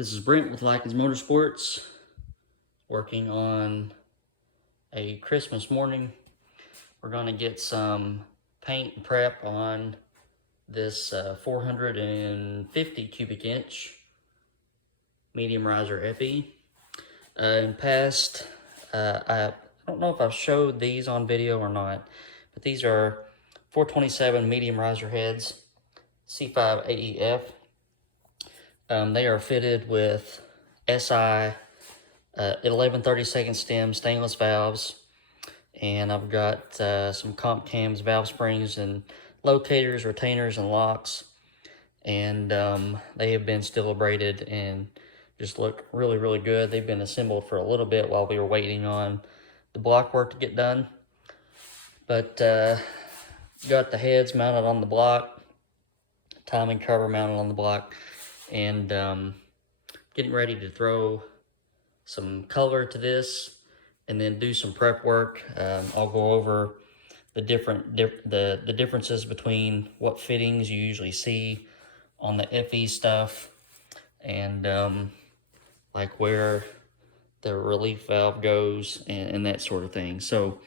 This is Brent with Lykins Motorsports, working on a Christmas morning. We're going to get some paint and prep on this 450 cubic inch medium riser FE. In past, I don't know if I've showed these on video or not, but these are 427 medium riser heads, C5 AEF. They are fitted with SI 11/32 stem stainless valves, and I've got some comp cams, valve springs, and locators, retainers, and locks, and they have been steel abraded and just look really good. They've been assembled for a little bit while we were waiting on the block work to get done, but got the heads mounted on the block, timing cover mounted on the block, and getting ready to throw some color to this and then do some prep work. I'll go over the differences between what fittings you usually see on the FE stuff, and like where the relief valve goes and that sort of thing. So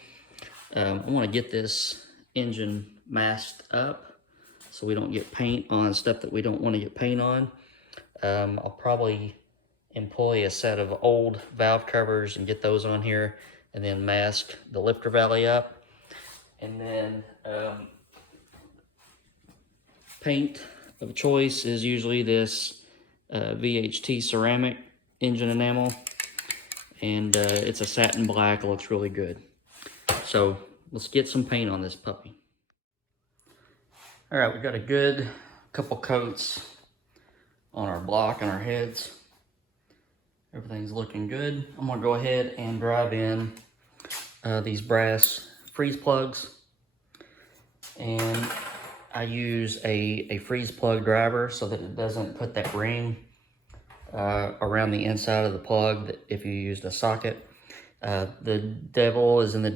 I want to get this engine masked up so we don't get paint on stuff that we don't want to get paint on. I'll probably employ a set of old valve covers and get those on here, and then mask the lifter valley up. And then paint of choice is usually this VHT ceramic engine enamel, and it's a satin black. It looks really good. So let's get some paint on this puppy. All right, we've got a good couple coats on our block and our heads. Everything's looking good. I'm gonna go ahead and drive in these brass freeze plugs, and I use a freeze plug driver so that it doesn't put that ring around the inside of the plug if you used a socket. The devil is in the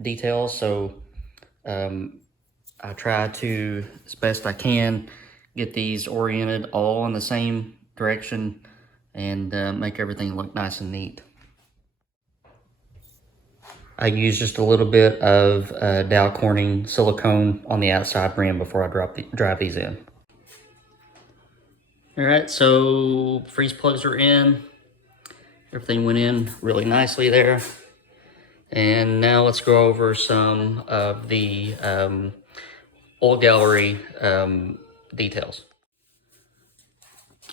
details, so I try to, as best I can, get these oriented all in the same direction and make everything look nice and neat. I use just a little bit of Dow Corning silicone on the outside rim before I drive these in. All right, so freeze plugs are in. Everything went in really nicely there. And now let's go over some of the oil gallery details.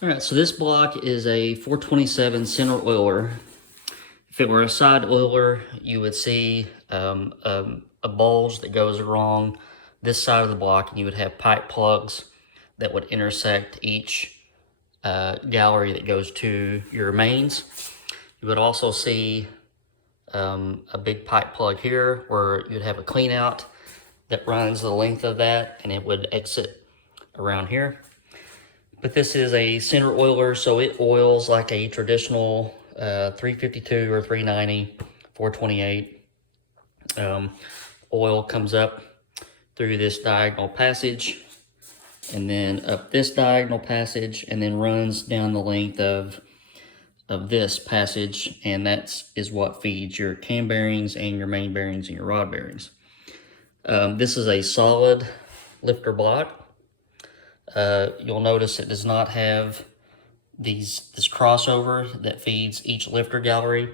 All right, so this block is a 427 center oiler. If it were a side oiler, you would see a bulge that goes along this side of the block, and you would have pipe plugs that would intersect each gallery that goes to your mains. You would also see a big pipe plug here where you'd have a clean out that runs the length of that, and it would exit around here. But this is a center oiler, so it oils like a traditional 352 or 390, 428. Oil comes up through this diagonal passage, and then up this diagonal passage, and then runs down the length of this passage, and that is what feeds your cam bearings and your main bearings and your rod bearings. This is a solid lifter block. You'll notice it does not have this crossover that feeds each lifter gallery,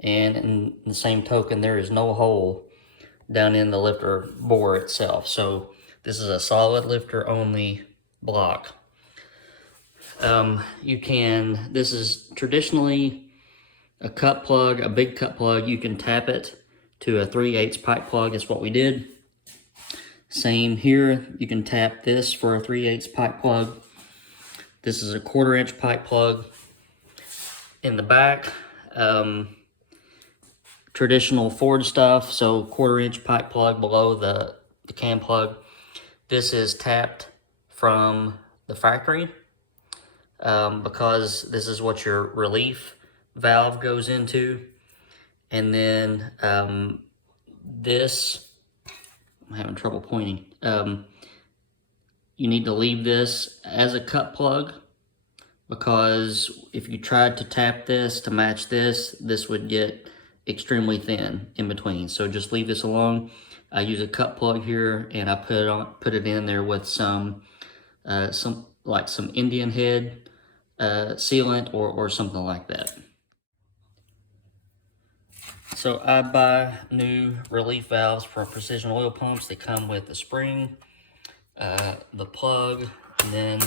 and in the same token, there is no hole down in the lifter bore itself. So this is a solid lifter only block. This is traditionally a cut plug, a big cut plug. You can tap it to a 3/8 pipe plug. Is what we did. Same here, you can tap this for a 3/8 pipe plug. This is a 1/4 inch pipe plug. In the back, traditional Ford stuff, so 1/4 inch pipe plug below the cam plug. This is tapped from the factory because this is what your relief valve goes into. And then this, I'm having trouble pointing. You need to leave this as a cut plug because if you tried to tap this to match this, this would get extremely thin in between. So just leave this alone. I use a cut plug here, and I put it in there with some Indian head sealant or something like that. So I buy new relief valves for precision oil pumps. They come with the spring, the plug, and then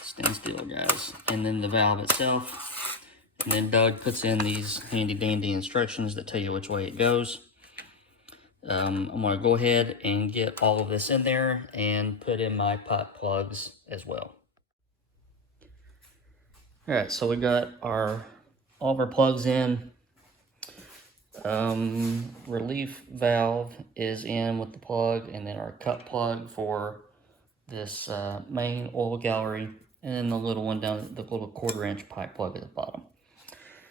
stand still, guys, and then the valve itself. And then Doug puts in these handy dandy instructions that tell you which way it goes. I'm going to go ahead and get all of this in there and put in my pot plugs as well. All right, so we got all of our plugs in. Relief valve is in with the plug, and then our cut plug for this main oil gallery, and then the little one down, the little 1/4 inch pipe plug at the bottom.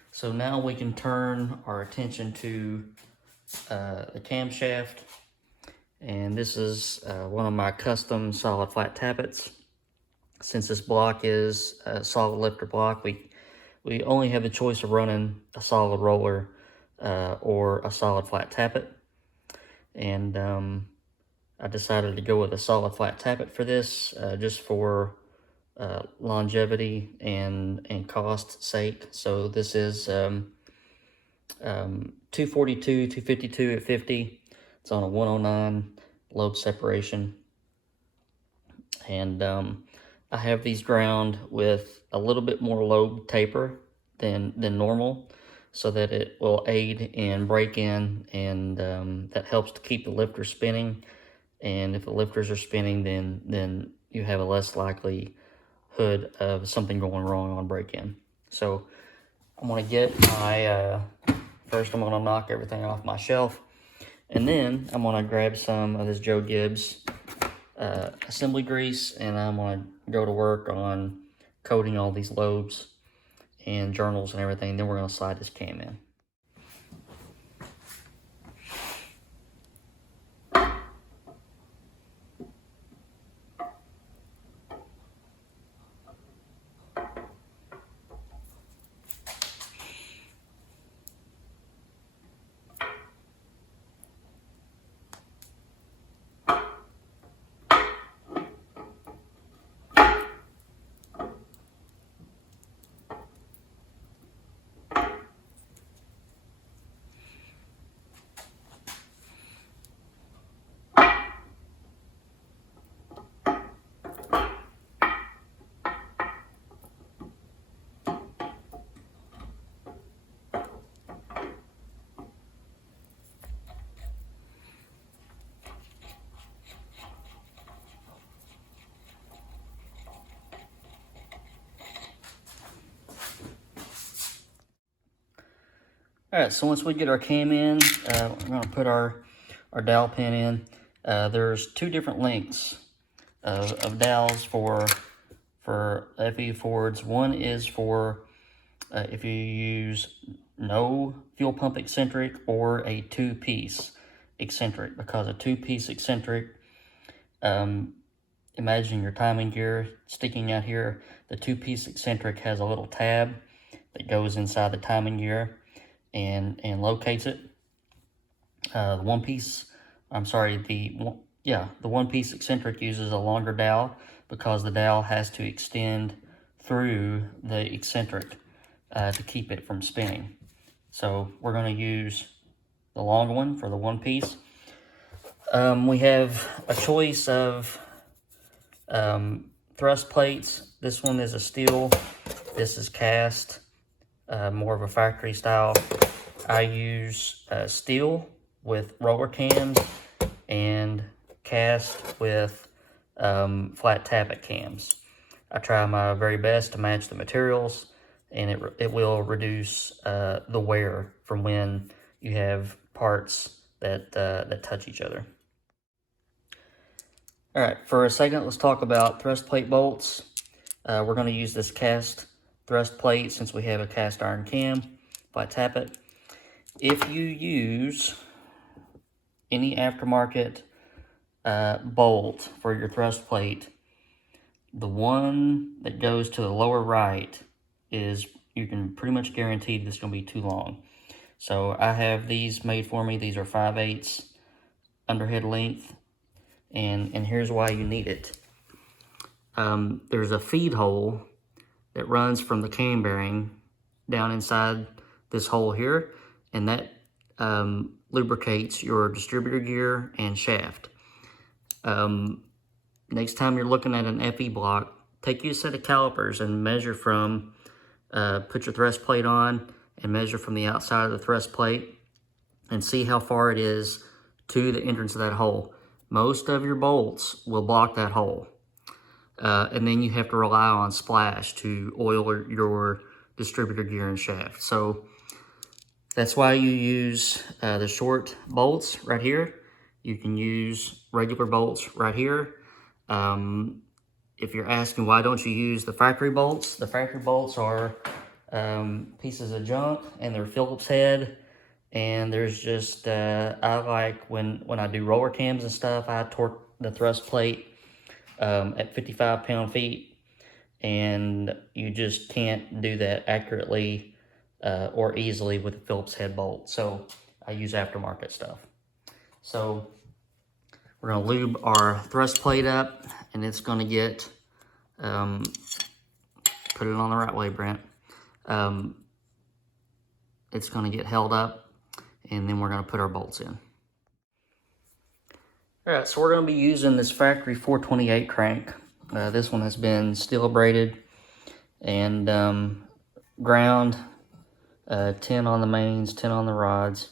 So now we can turn our attention to the camshaft, and this is one of my custom solid flat tappets. Since this block is a solid lifter block, we only have the choice of running a solid roller or a solid flat tappet, and I decided to go with a solid flat tappet for this, just for longevity and cost sake. So this is 242, 252 at 50. It's on a 109 lobe separation, and I have these ground with a little bit more lobe taper than normal, so that it will aid in break-in, and that helps to keep the lifter spinning. And if the lifters are spinning, then you have a less likelihood of something going wrong on break-in. So I'm going to get my, first I'm going to knock everything off my shelf, and then I'm going to grab some of this Joe Gibbs assembly grease, and I'm going to go to work on coating all these lobes and journals and everything. Then we're going to slide this cam in. All right, so once we get our cam in, we're going to put our dowel pin in. There's two different lengths of dowels for FE Fords. One is for if you use no fuel pump eccentric, or a 2-piece eccentric, because a 2-piece eccentric, imagine your timing gear sticking out here. The 2-piece eccentric has a little tab that goes inside the timing gear and locates it. The 1-piece eccentric uses a longer dowel, because the dowel has to extend through the eccentric to keep it from spinning. So we're going to use the long one for the 1-piece. We have a choice of thrust plates. This one is a steel, this is cast, more of a factory style. I use steel with roller cams and cast with flat tappet cams. I try my very best to match the materials, and it will reduce the wear from when you have parts that touch each other. All right, for a second, let's talk about thrust plate bolts. We're going to use this cast thrust plate since we have a cast iron cam, flat tappet. If you use any aftermarket bolt for your thrust plate, The one that goes to the lower right is, you can pretty much guarantee this is going to be too long. So I have these made for me. These are 5/8 underhead length, and here's why you need it. There's a feed hole that runs from the cam bearing down inside this hole here, and that lubricates your distributor gear and shaft. Next time you're looking at an FE block, take you a set of calipers and measure from, put your thrust plate on and measure from the outside of the thrust plate and see how far it is to the entrance of that hole. Most of your bolts will block that hole. And then you have to rely on splash to oil your distributor gear and shaft. So that's why you use the short bolts right here. You can use regular bolts right here. If you're asking why don't you use the factory bolts are pieces of junk, and they're Phillips head. And there's just, I like when I do roller cams and stuff, I torque the thrust plate at 55 pound-feet, and you just can't do that accurately or easily with a Phillips head bolt. So I use aftermarket stuff. So we're gonna lube our thrust plate up, and it's gonna get, put it on the right way, Brent. It's gonna get held up, and then we're gonna put our bolts in. All right, so we're gonna be using this factory 428 crank. This one has been steel braided and ground, 10 on the mains, 10 on the rods.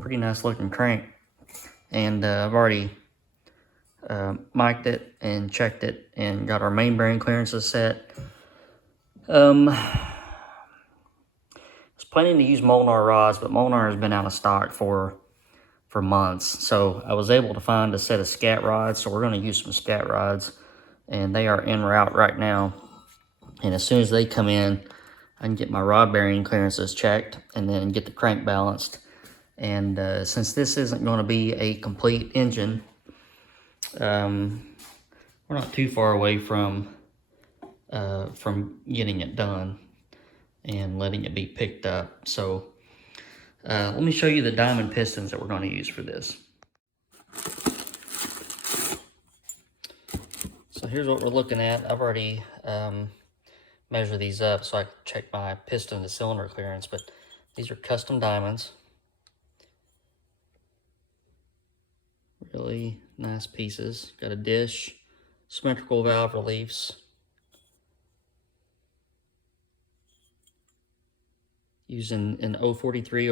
Pretty nice looking crank. And I've already mic'd it and checked it and got our main bearing clearances set. I was planning to use Molnar rods, but Molnar has been out of stock for months. So I was able to find a set of scat rods, so we're going to use some scat rods, and they are en route right now. And as soon as they come in, I can get my rod bearing clearances checked and then get the crank balanced. And since this isn't going to be a complete engine, we're not too far away from getting it done and letting it be picked up. So let me show you the diamond pistons that we're going to use for this. So here's what we're looking at. I've already measured these up so I can check my piston to cylinder clearance, but these are custom diamonds. Really nice pieces. Got a dish, symmetrical valve reliefs. Using an 043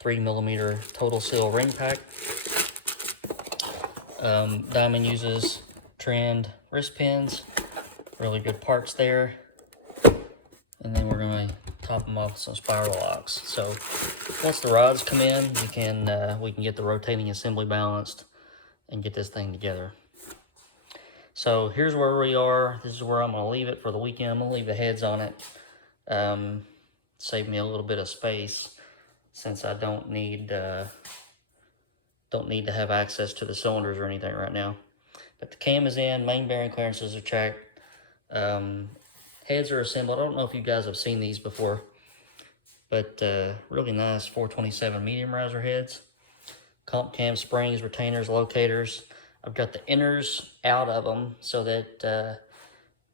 3mm total seal ring pack. Diamond uses trend wrist pins, really good parts there. And then we're gonna top them off with some spiral locks. So once the rods come in, we can get the rotating assembly balanced and get this thing together. So here's where we are. This is where I'm gonna leave it for the weekend. I'm gonna leave the heads on it. Save me a little bit of space since I don't need to have access to the cylinders or anything right now. But the cam is in, main bearing clearances are checked. Heads are assembled. I don't know if you guys have seen these before, but really nice 427 medium riser heads. Comp cam springs, retainers, locators. I've got the inners out of them so that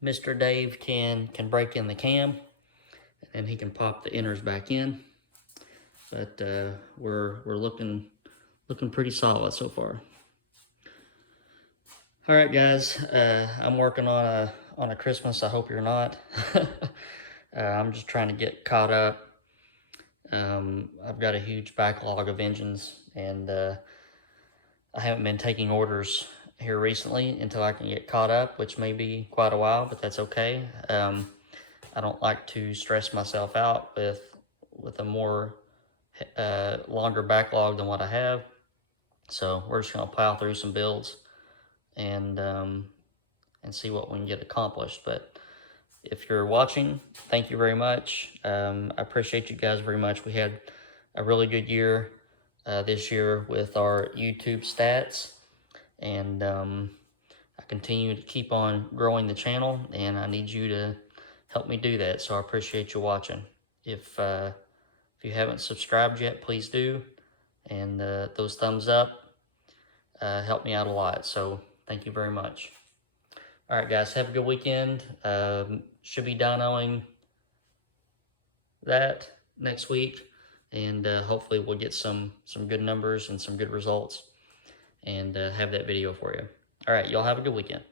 Mr. Dave can break in the cam, and he can pop the inners back in. But we're looking pretty solid so far. All right, guys, I'm working on a Christmas. I hope you're not. I'm just trying to get caught up. I've got a huge backlog of engines, and I haven't been taking orders here recently until I can get caught up, which may be quite a while, but that's okay. I don't like to stress myself out with a more longer backlog than what I have. So we're just gonna plow through some builds and see what we can get accomplished. But if you're watching, thank you very much. I appreciate you guys very much. We had a really good year this year with our YouTube stats, and I continue to keep on growing the channel, and I need you to help me do that. So I appreciate you watching. If you haven't subscribed yet, please do. And those thumbs up help me out a lot. So thank you very much. All right, guys, have a good weekend. Should be dynoing that next week, and hopefully we'll get some good numbers and some good results, and have that video for you. All right, y'all have a good weekend.